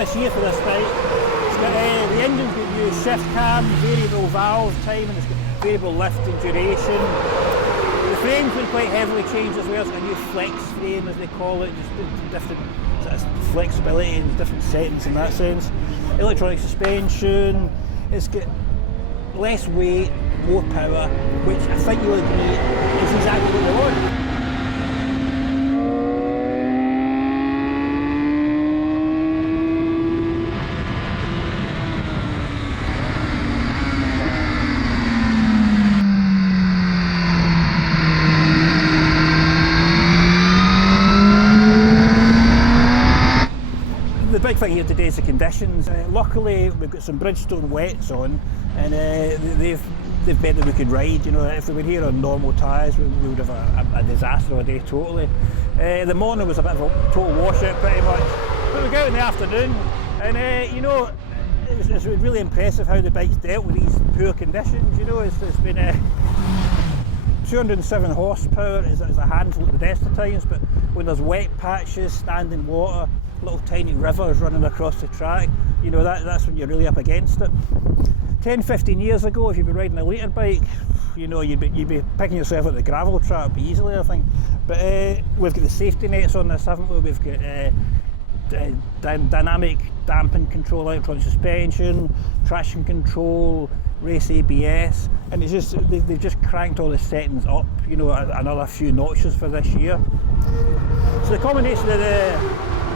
this year for this bike. It's got the engine's got new shift cam, variable valve time, and it's got variable lift and duration. The frame's been quite heavily changed as well. It's got a new flex frame, as they call it, just different sort of flexibility and different settings in that sense. Electronic suspension. It's got less weight, more power, which I think you'll agree is exactly what they want. The big thing here today is the conditions. Luckily we've got some Bridgestone wets on, and they've bet that we could ride. You know, if we were here on normal tyres we would have a disaster of a day totally. The morning was a bit of a total washout pretty much, but we go out in the afternoon, and you know, it's really impressive how the bike's dealt with these poor conditions. You know, it's been 207 horsepower is a handful at the best of times, but when there's wet patches, standing water, little tiny rivers running across the track, you know, that's when you're really up against it. 10-15 years ago, if you'd been riding a litre bike, you know, you'd be picking yourself at the gravel trap easily, I think. But we've got the safety nets on this, haven't we? We've got dynamic dampen control, electronic suspension, traction control, race ABS, and it's just they've just cranked all the settings up, you know, another few notches for this year. So the combination of the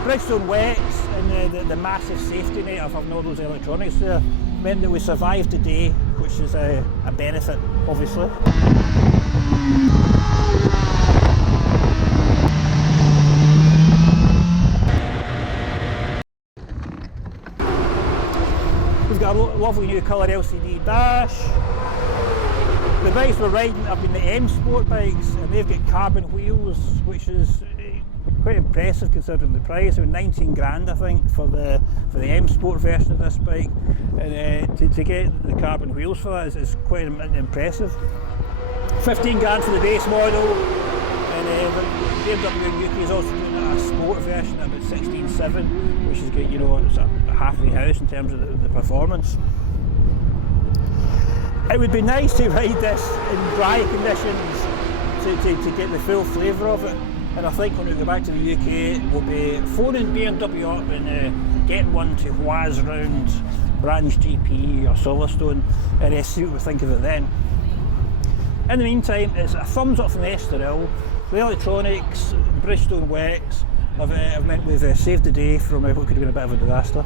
Bridgestone wets and the massive safety net of having all those electronics there meant that we survived the day, which is a benefit, obviously. We've got a lovely new colour LCD dash. The bikes we're riding have been the M Sport bikes, and they've got carbon wheels, which is quite impressive considering the price. I mean, 19 grand I think for the M Sport version of this bike, and to get the carbon wheels for that is quite impressive. 15 grand for the base model, and BMW UK is also doing a sport version at about 16.7, which is good, you know, it's a halfway house in terms of the performance. It would be nice to ride this in dry conditions to get the full flavour of it. And I think when we go back to the UK, we'll be phoning BMW up and getting one to whiz around Brands GP or Silverstone and see what we think of it then. In the meantime, it's a thumbs up from Estoril. The electronics, the Bridgestone wets have meant we've saved the day from what could have been a bit of a disaster.